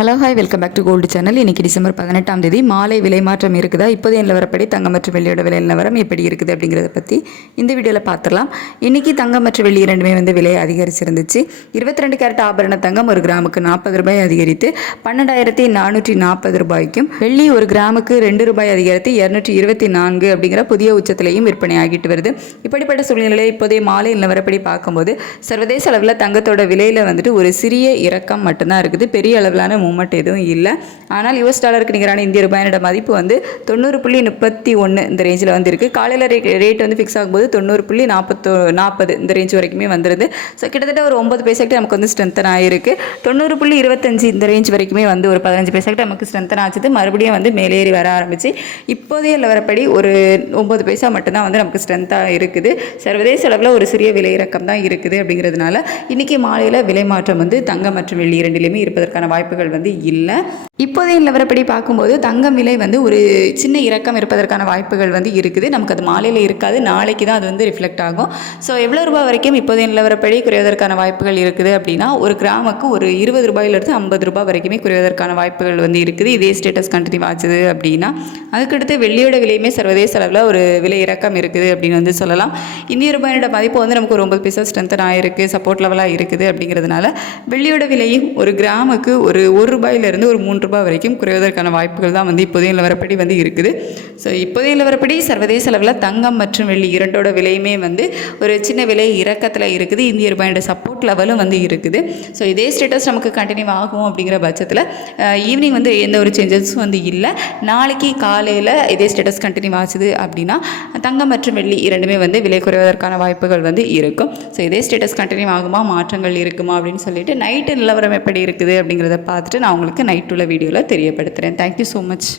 Hello hi welcome back to gold channel. இன்றைக்கி December 18ஆம் தேதி மாலை விலை மாற்றம் இருக்குதா, இப்போதைய நிலவரப்படி தங்கம் மற்றும் வெள்ளியோட விலை நிலவரம் எப்படி இருக்குது அப்படிங்கிறத பற்றி இந்த வீடியோவில் பார்த்துடலாம். இன்றைக்கி தங்கம் மற்றும் வெள்ளி இரண்டுமே விலை அதிகரிச்சிருந்துச்சு. 22 கேரட் ஆபரண தங்கம் ஒரு கிராமுக்கு 40 ரூபாய் அதிகரித்து 12,440 ரூபாய்க்கும், வெள்ளி ஒரு கிராமுக்கு 2 ரூபாய் அதிகரித்து 224 அப்படிங்கிற புதிய உச்சத்திலையும் விற்பனை ஆகிட்டு வருது. இப்படிப்பட்ட சூழ்நிலையை இப்போதைய மாலை நிலவரப்படி பார்க்கும்போது சர்வதேச அளவில் தங்கத்தோட விலையில் ஒரு சிறிய இறக்கம் மட்டும்தான் இருக்குது. பெரிய அளவிலான மூமெண்ட் எதுவும் இல்லை. ஆனால் யூஎஸ் டாலருக்கு நிகரான இந்திய ரூபாயோட மதிப்பு 90.31 இந்த ரேஞ்சில் இருக்குது. காலையில் ரேட் ஃபிக்ஸ் ஆகும்போது 90.40 இந்த ரேஞ்ச் வரைக்குமே வந்துருது. ஸோ கிட்டத்தட்ட ஒரு 9 பைசாக்கிட்ட நமக்கு ஸ்ட்ரென்தன் ஆகிருக்கு. 90.25 இந்த ரேஞ்ச் வரைக்குமே ஒரு 15 பைசாக்கிட்ட நமக்கு ஸ்ட்ரென்தன் ஆச்சுது. மறுபடியும் மேலேறி வர ஆரம்பிச்சு இப்போதைய நிலவரப்படி ஒரு 9 பைசா மட்டும்தான் நமக்கு ஸ்ட்ரென்த்தாக இருக்குது. சர்வதேச அளவில் ஒரு சிறிய விலை இறக்கம் தான் இருக்குது. அப்படிங்கிறதுனால இன்றைக்கி மாலையில் விலை மாற்றம் தங்கம் மற்றும் வெள்ளி இரண்டிலுமே இருப்பதற்கான வாய்ப்புகள் இல்லை. இப்போதைய நிலவரப்படி பார்க்கும்போது தங்கம் விலை ஒரு சின்ன இறக்கம் இருப்பதற்கான வாய்ப்புகள் இருக்குது. நமக்கு அது மாலையில் இருக்காது, நாளைக்கு தான் அது ரிஃப்ளெக்ட் ஆகும். ஸோ எவ்வளோ ரூபாய் வரைக்கும் இப்போதைய நிலவரப்படி குறைவதற்கான வாய்ப்புகள் இருக்குது அப்படின்னா, ஒரு கிராமுக்கு ஒரு 20 ரூபாயிலிருந்து 50 ரூபாய் வரைக்குமே குறைவதற்கான வாய்ப்புகள் இருக்குது. இதே ஸ்டேட்டஸ் கண்டினியூ ஆச்சுது அப்படின்னா, அதுக்கடுத்து வெள்ளியோட விலையுமே சர்வதேச அளவில் ஒரு விலை இறக்கம் இருக்குது அப்படின்னு சொல்லலாம். இந்திய ரூபாயோட மதிப்பு நமக்கு ஒரு 9 பைசா ஸ்ட்ரென்தன் ஆகிருக்கு, சப்போர்ட் லெவலாக இருக்குது. அப்படிங்கிறதுனால வெள்ளியோட விலையும் ஒரு கிராமுக்கு ஒரு ரூபாயிலிருந்து ஒரு 3 ரூபாய் வரைக்கும் குறைவதற்கான வாய்ப்புகள் தான் இப்போதைய நிலவரப்படி இருக்குது. ஸோ இப்போதைய நிலவரப்படி சர்வதேச அளவில் தங்கம் மற்றும் வெள்ளி இரண்டோட விலையுமே ஒரு சின்ன விலை இறக்கத்தில் இருக்குது. இந்திய ரூபாயோட சப்போர்ட் லெவலும் இருக்குது. ஸோ இதே ஸ்டேட்டஸ் நமக்கு கண்டினியூ ஆகும் அப்படிங்கிற பட்சத்தில் ஈவினிங் எந்த ஒரு சேஞ்சஸும் இல்லை. நாளைக்கு காலையில் இதே ஸ்டேட்டஸ் கண்டினியூ ஆச்சுது அப்படின்னா தங்கம் மற்றும் வெள்ளி இரண்டுமே விலை குறைவதற்கான வாய்ப்புகள் இருக்கும். ஸோ இதே ஸ்டேட்டஸ் கண்டினியூ ஆகுமா, மாற்றங்கள் இருக்குமா அப்படின்னு சொல்லிட்டு நைட்டு நிலவரம் எப்படி இருக்குது அப்படிங்கிறத பார்த்துட்டு நான் உங்களுக்கு நைட் உள்ள வீடியோவில் தெரியப்படுத்துகிறேன். Thank you so much.